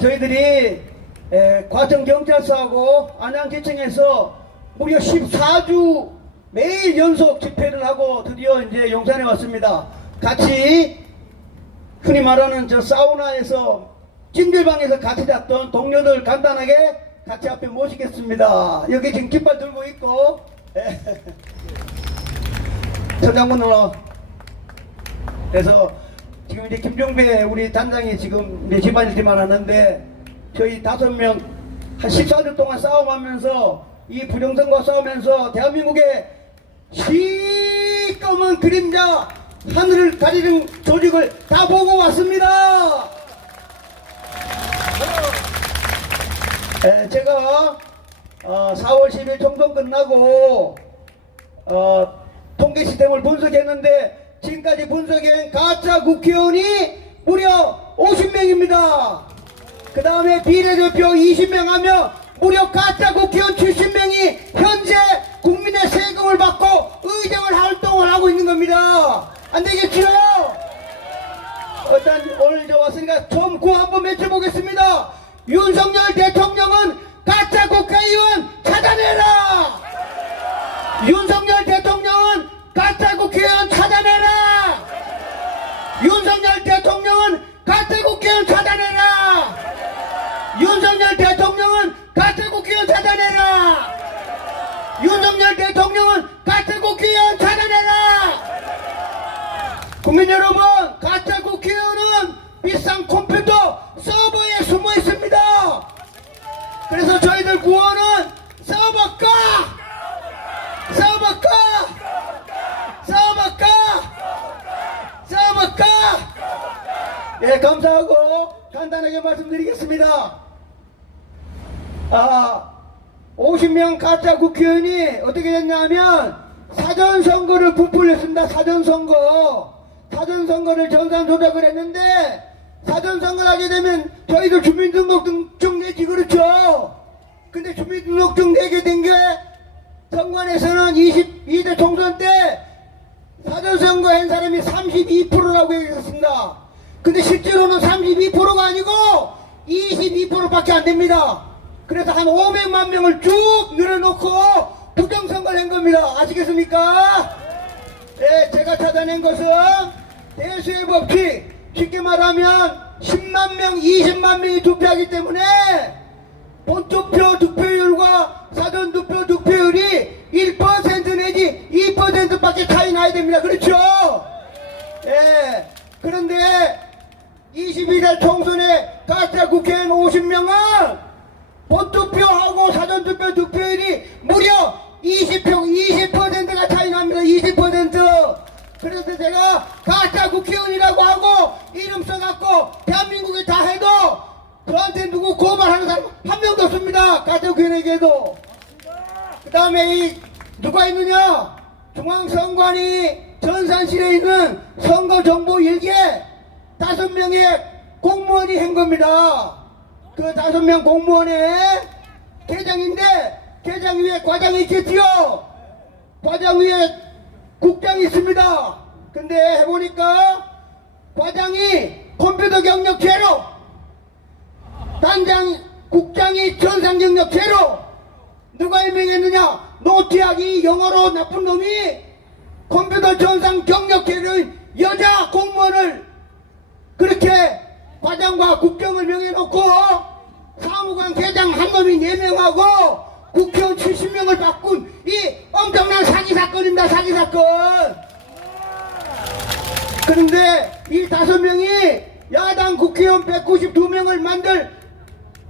저희들이 과천경찰서하고 안양지청에서 무려 14주 매일 연속 집회를 하고 드디어 이제 용산에 왔습니다. 같이 흔히 말하는 저 사우나에서 찜질방에서 같이 잤던 동료들 간단하게 같이 앞에 모시겠습니다. 여기 지금 깃발 들고 있고 서장군으로 그래서 지금 이제 김종배 우리 단장이 지금 이제 집안일지만 하는데 저희 5명 한 14년 동안 싸움하면서 이 부정선거와 싸우면서 대한민국의 시꺼먼 그림자 하늘을 가리는 조직을 다 보고 왔습니다. 제가 4월 10일 총선 끝나고 통계 시스템을 분석했는데 지금까지 분석한 가짜 국회의원이 무려 50명입니다. 그 다음에 비례대표 20명 하며 무려 가짜 국회의원 70명이 현재 국민의 세금을 받고 의정을 활동을 하고 있는 겁니다. 안 되겠지요? 일단 오늘 저 왔으니까 처음 구호 한번 외쳐보겠습니다. 윤석열 대통령은 가짜 국회의원 찾아내라! 윤석열 대통령은 가짜 국회의원 찾아내라! 윤석열 대통령은 가짜 국회의원 찾아내라! 윤석열 대통령은 가짜 국회의원 찾아내라! 윤석열 대통령은 가짜 국회의원 찾아내라! 국민 여러분, 가짜 국회의원은 비싼 컴퓨터 서버에 숨어 있습니다. 그래서 저희들 구호는 서버 까! 서버 까! 서버 까! 서버 까! 예, 감사하고 간단하게 말씀드리겠습니다. 50명 가짜 국회의원이 어떻게 됐냐면 사전선거를 부풀렸습니다. 사전선거를 전산 조작을 했는데 사전선거를 하게 되면 저희도 주민등록증 내지 그렇죠. 근데 주민등록증 내게 된 게 선관에서는 22대 총선 때 사전선거 한 사람이 32%라고 얘기했습니다. 근데 실제로는 32%가 아니고 22%밖에 안 됩니다. 그래서 한 500만 명을 쭉 늘어놓고 부정선거를 한 겁니다. 아시겠습니까? 네, 제가 찾아낸 것은 대수의 법칙, 쉽게 말하면 10만 명, 20만 명이 투표하기 때문에 본투표 득표율과 사전투표 득표율이 1% 내지 2%밖에 차이 나야 됩니다. 그렇죠? 예. 그런데 22대 총선에 가짜 국회의원 50명은 본투표하고 사전투표 득표율이 무려 20%가 차이 납니다. 20%. 그래서 제가 가짜 국회의원이라고 하고 이름 써갖고 대한민국에 다 해도 저한테 누구 고발하는 사람 한 명도 없습니다. 가짜 국회의원에게도. 그 다음에 누가 있느냐? 중앙선관위 전산실에 있는 선거정보 일기에 5명의 공무원이 한 겁니다. 그 5명 공무원의 계장인데 계장 위에 과장이 있겠지요. 과장 위에 국장이 있습니다. 근데 해보니까 과장이 컴퓨터 경력 제로, 국장이 전산 경력 제로. 누가 임명했느냐? 노티학이 영어로 나쁜 놈이 컴퓨터 전산 경력 제로인 여자 공무원을 그렇게 과장과 국장을 명해놓고 사무관 계장 한 놈이 4명하고 국회의원 70명을 바꾼 이 엄청난 사기 사건입니다. 사기 사건. 그런데 이 5명이 야당 국회의원 192명을 만들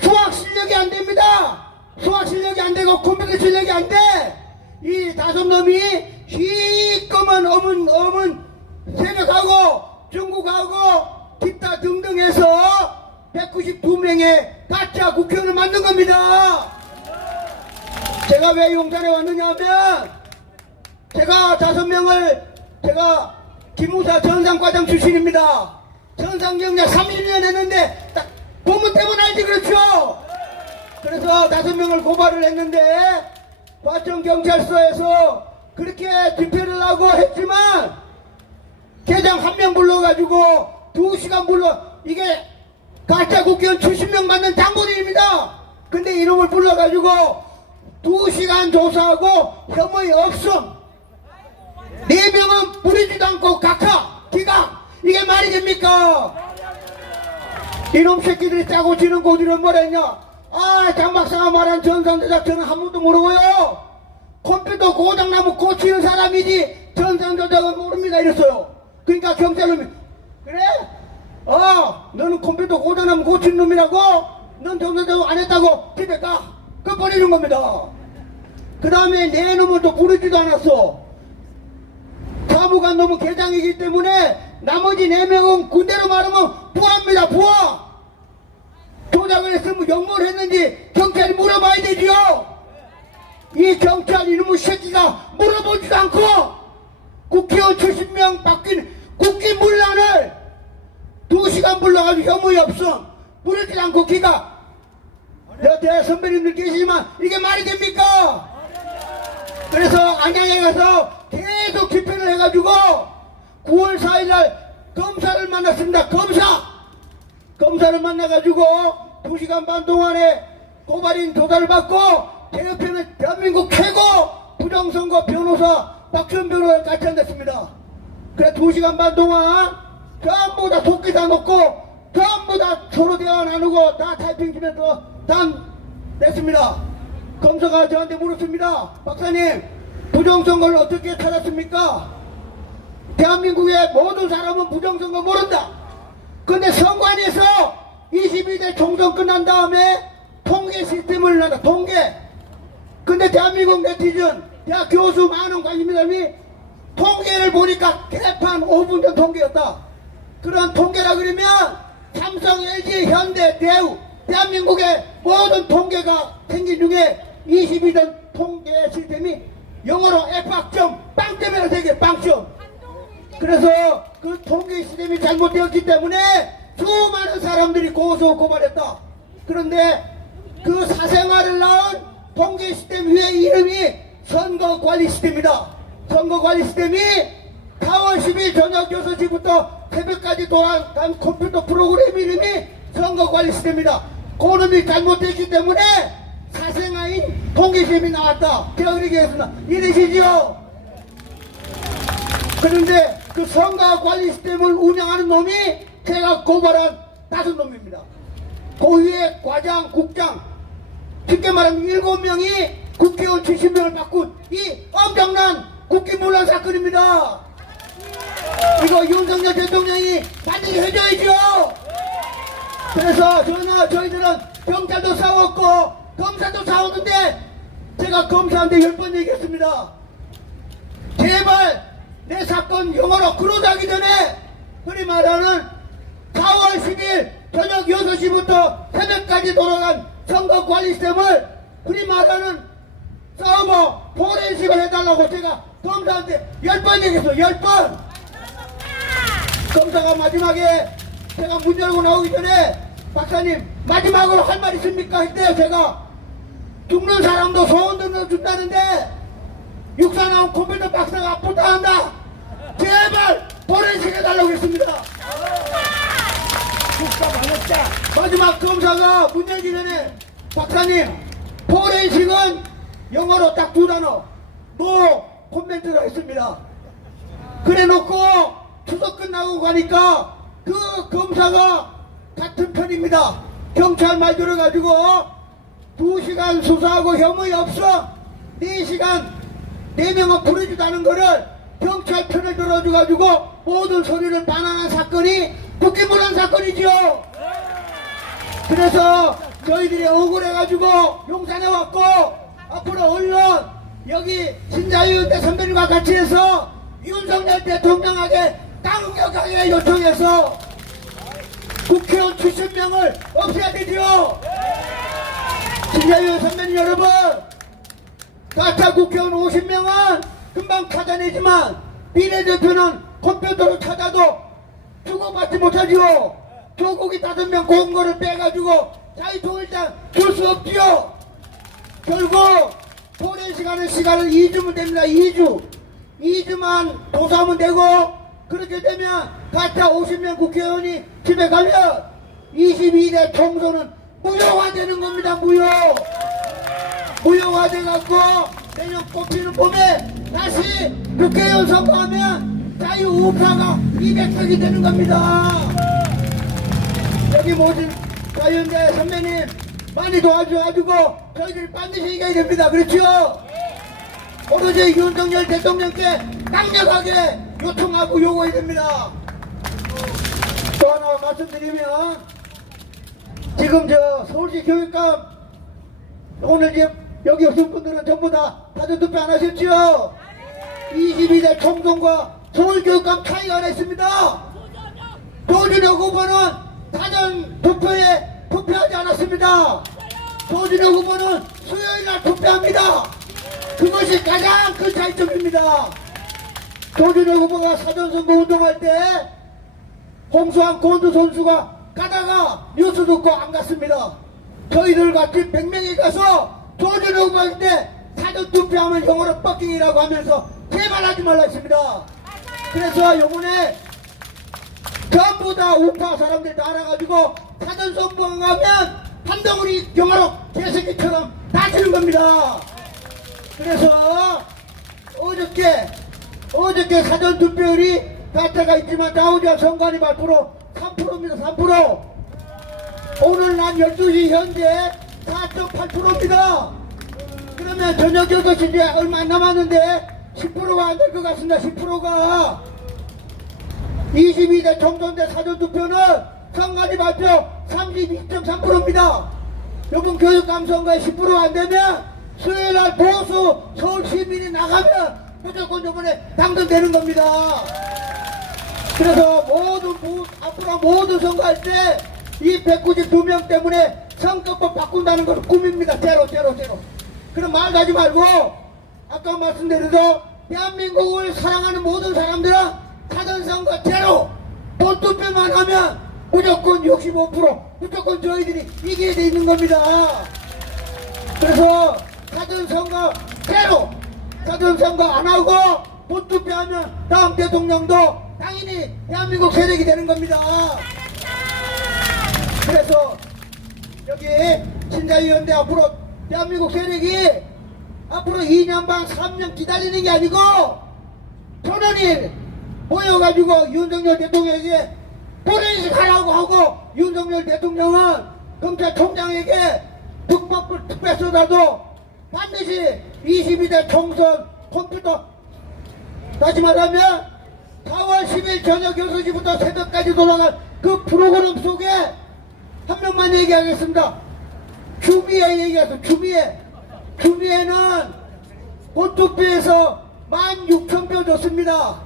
수학 실력이 안 됩니다. 수학 실력이 안 되고 컴퓨터 실력이 안 돼. 이 5놈이 시꺼먼 어문 세력하고 중국하고 기타 등등 해서 192명의 가짜 국회의원을 만든 겁니다. 제가 왜 용산에 왔느냐 하면 제가 5명을 제가 기무사 전산과장 출신입니다. 전산 경력 30년 했는데 딱 보면 때문에 알지 그렇죠? 그래서 5명을 고발을 했는데 과천경찰서에서 그렇게 집회를 하고 했지만 계장 1명 불러가지고 2시간 불러 이게 가짜 국회의원 70명 근데 이놈을 불러가지고 2시간 조사하고 혐의 없음. 4명은 부리지도 않고 각하, 기각. 이게 말이 됩니까? 이놈 새끼들이 짜고 지는 고지를 뭐랬냐? 아, 장박사가 말한 전산조작전은 한 번도 모르고요. 컴퓨터 고장나면 고치는 사람이지 전산조작은 모릅니다 이랬어요. 그러니까 경찰놈이 그래? 너는 컴퓨터 고장나면 고치는 놈이라고? 넌 전산조작 안 했다고 집에 가. 그 버리는 겁니다. 그 다음에 내 놈을 또 부르지도 않았어. 사무관 놈은 계장이기 때문에 나머지 4명은 군대로 말하면 부하입니다. 부하. 조작을 했으면 역모를 했는지 경찰이 물어봐야 되지요. 이 경찰 이놈의 새끼가 물어보지도 않고 국회의원 70명 바뀐 국기문란을 2시간 불러가지고 혐의 없음 부르지 않고 기가. 여태 선배님들 계시지만 이게 말이 됩니까? 그래서 안양에 가서 계속 집회를 해가지고 9월 4일날 검사를 만났습니다. 검사를 만나가지고 2시간 반 동안에 고발인 조사를 받고 대협회는 대한민국 최고 부정선거 변호사 박수현 변호사를 같이 앉았습니다. 그래 2시간 반 동안 전부 다 토끼다 놓고 전부 다 서로 대화 나누고 다 타이핑 치면서 다 냈습니다. 검사가 저한테 물었습니다. 박사님, 부정선거를 어떻게 찾았습니까? 대한민국의 모든 사람은 부정선거 모른다. 근데 선관위에서 22대 총선 끝난 다음에 통계 시스템을 나다 통계. 근데 대한민국 네티즌, 대학 교수 많은 관심사람이 통계를 보니까 개판 5분 전 통계였다. 그런 통계라 그러면 삼성, LG, 현대, 대우, 대한민국의 모든 통계가 생긴 중에 22대 통계 시스템이 영어로 F학점 빵점이라고 되게 빵점. 그래서 그 통계 시스템이 잘못되었기 때문에 수많은 사람들이 고소고발했다. 그런데 그 사생활을 낳은 통계 시스템 위에 이름이 선거관리 시스템이다. 선거관리 시스템이 4월 10일 저녁 6시부터 새벽까지 돌아간 컴퓨터 프로그램 이름이 선거관리 시스템이다. 그놈이 잘못됐기 때문에 사생아인 통계 시스템이 나왔다. 제가 그렇게 했습니다. 이러시지요? 그런데 그 선거관리 시스템을 운영하는 놈이 제가 고발한 5놈입니다. 고위의 과장, 국장, 쉽게 말하면 7명이 국회의원 70명을 바꾼 이 엄청난 국기문란 사건입니다. 이거 윤석열 대통령이 반드시 해줘야죠. 그래서 저희들은 경찰도 싸웠고 검사도 싸웠는데 제가 검사한테 10번 얘기했습니다. 제발 내 사건 영어로 크로즈하기 전에 흔히 말하는 4월 10일 저녁 6시부터 새벽까지 돌아간 선거관리 시스템을 흔히 말하는 서버 포렌식을 해달라고 제가 검사한테 10번 얘기했어요. 10번. 검사가 마지막에 제가 문 열고 나오기 전에 박사님 마지막으로 할 말 있습니까? 했대요. 제가 죽는 사람도 소원 준다는데 육사 나온 컴퓨터 박사가 아프다 한다. 제발 포렌식 해달라고 했습니다. 마지막 검사가 문 열기 전에 박사님 포렌식은 영어로 딱 2단어 노 코멘트로 했습니다. 그래 놓고 추석 끝나고 가니까 그 검사가 같은 편입니다. 경찰 말 들어가지고 2시간 수사하고 혐의 없어 4시간 4명은 부르지도 않은 거를 경찰 편을 들어줘가지고 모든 소리를 반환한 사건이 국기문란 사건이죠. 그래서 저희들이 억울해가지고 용산에 왔고 앞으로 언론 여기 신자유연대 선배님과 같이 해서 윤석열 대통령에게 강력하게 요청해서 국회의원 70명을 없애야 되죠. 신자유 선배님 여러분, 가짜 국회의원 50명은 금방 찾아내지만 비례대표는 컴퓨터로 찾아도 주고받지 못하지요. 조국이 5명 공고를 빼가지고 자유통일당 줄 수 없지요. 결국 포렌식 하는 시간은 2주면 됩니다. 2주만 조사하면 되고, 그렇게 되면 가짜 50명 국회의원이 집에 가면 22대 총선은 무효화되는 겁니다. 무효화돼갖고 내년 뽑히는 봄에 다시 국회의원 선거하면 자유우파가 200석이 되는 겁니다. 여기 모든 자유연대 선배님 많이 도와줘가지고 저희들이 반드시 이겨야 됩니다. 그렇죠? 오로지 윤석열 대통령께 강력하게 요청하고 요구해야 됩니다. 또 하나 말씀드리면 지금 저 서울시 교육감 오늘 이제 여기 오신 분들은 전부 다 사전투표 안 하셨죠? 22대 총선과 서울교육감 차이가 안 했습니다. 조준혁 후보는 사전투표에 투표하지 않았습니다. 조준혁 후보는 수요일날 투표합니다. 그것이 가장 큰 차이점입니다. 조준혁 후보가 사전선거 운동할 때 홍수환 곤두 선수가 가다가 뉴스 듣고 안 갔습니다. 저희들 같이 100명이 가서 조준혁 후보한테 사전투표하면 영어로 뻑킹이라고 하면서 제발 하지 말라 했습니다. 그래서 요번에 전부 다 우파 사람들 다 알아가지고 사전선거하면 한덩어리 영어로 개새끼처럼 다치는 겁니다. 그래서 어저께 사전투표율이 가짜가 있지만 나오자 선관위 발표로 3%입니다. 3%. 오늘 난 12시 현재 4.8%입니다. 그러면 저녁 8시 이제 얼마 안 남았는데 10%가 안 될 것 같습니다. 10%가 22대 총선대 사전투표는 선관위 발표 32.3%입니다. 요번 교육감 선거에 10%가 안 되면 수요일날 보수 서울시민이 나가면 무조건 요번에 당선되는 겁니다. 그래서 앞으로 모든 선거할 때 이 192명 때문에 선거법 바꾼다는 것은 꿈입니다. 제로. 그럼 말 하지 말고 아까 말씀드려도 대한민국을 사랑하는 모든 사람들은 사전선거 제로 본투표만 하면 무조건 65% 무조건 저희들이 이기게 돼 있는 겁니다. 그래서 사전선거 제로 사전선거 안 하고 본투표하면 다음 대통령도 당연히 대한민국 세력이 되는 겁니다. 그래서 여기 신자유연대 앞으로 대한민국 세력이 앞으로 2년 반 3년 기다리는 게 아니고 천원이 모여가지고 윤석열 대통령에게 포렌식 하라고 하고 윤석열 대통령은 검찰총장에게 특배 쏟아도 반드시 22대 총선 컴퓨터 다시 말하면 4월 10일 저녁 6시부터 새벽까지 돌아간 그 프로그램 속에 한 명만 얘기하겠습니다. 주미애 얘기하세요. 주미애는 본투표에서 16,000표 줬습니다.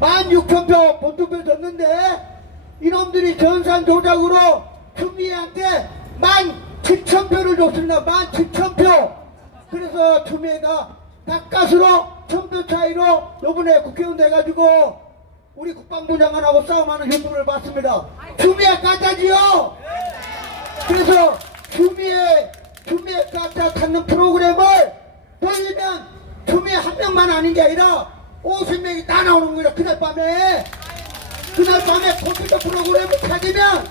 16,000표 본투표 줬는데 이놈들이 전산 조작으로 주미애한테 17,000표를 줬습니다. 17,000표. 그래서 주미애가 가까스로 1,000표 차이로 요번에 국회의원 돼가지고 우리 국방부 장관하고 싸움하는 현물을 봤습니다. 주미애 가짜지요. 그래서 주미애 가짜 찾는 프로그램을 돌리면 주미애 한 명만 아닌 게 아니라 50명이 다 나오는 거예요. 그날 밤에 컴퓨터 프로그램을 찾으면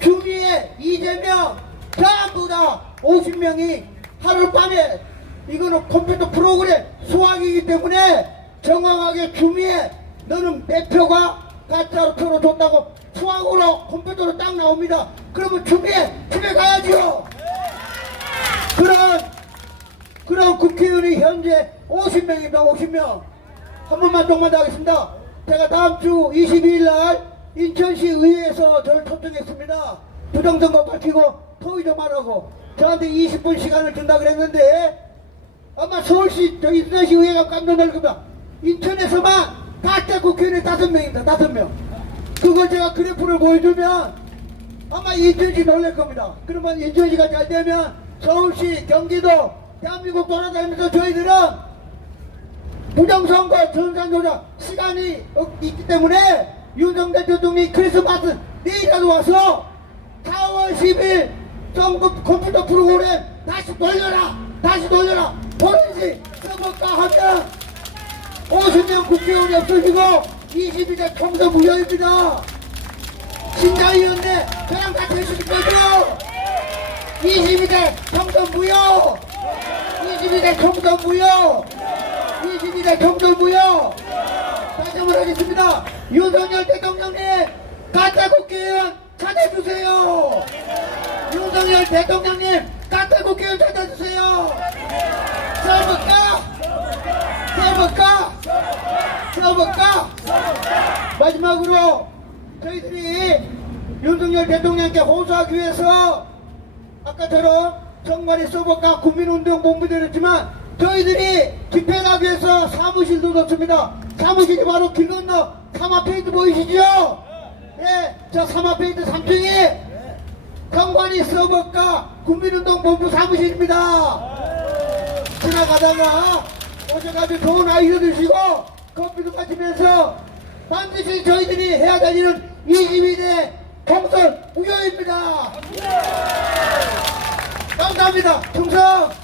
주미애, 이재명 전부 다 50명이 하룻밤에 이거는 컴퓨터 프로그램 수학이기 때문에 정확하게 주미애 너는 몇 표가 가짜로 표로 줬다고 수학으로 컴퓨터로 딱 나옵니다. 그러면 주미애 집에 가야지요. 그런 국회의원이 현재 50명입니다. 50명. 한 번만 동만 하겠습니다. 제가 다음 주 22일 날 인천시 의회에서 저를 초청했습니다. 부정선거 밝히고 토의 좀 하라고 저한테 20분 시간을 준다 그랬는데 아마 서울시 인천시 의회가 깜짝 놀랄 겁니다. 인천에서만 가짜 국회의원이 5명입니다. 5명. 그걸 제가 그래프를 보여주면 아마 인천시 놀랄 겁니다. 그러면 인천시가 잘 되면 서울시, 경기도, 대한민국 돌아다니면서 저희들은 부정선거 전산조작 시간이 있기 때문에 윤석열 대통령이 크리스마스 내일이라도 와서 4월 10일 선거 컴퓨터 프로그램 다시 돌려라 포렌식 써볼까 하면 50명 국회의원이 없어지고 22대 총선 무효입니다. 신자위원회 저랑 같이 해주실 거죠? 22대 총선 무효! 22대 총선 무효! 22대 총선 무효! 다시 한번 하겠습니다. 윤석열 대통령님 가짜 국회의원 찾아주세요. 윤석열 대통령님 가짜 국회의원 찾아주세요. 써볼까? 마지막으로 저희들이 윤석열 대통령께 호소하기 위해서 아까처럼 정관이 써볼까 국민운동본부들이었지만 저희들이 집회 나기 위해서 사무실도 넣습니다. 사무실이 바로 길 건너 사마페이트 보이시죠? 네, 저 사마페이트 3층에 정관이 써볼까 국민운동본부 사무실입니다. 지나가다가 오셔가지고 좋은 아이디어 드시고 커피도 마시면서 반드시 저희들이 해야 될 일은 22대 총선 무효입니다. 감사합니다. 충성!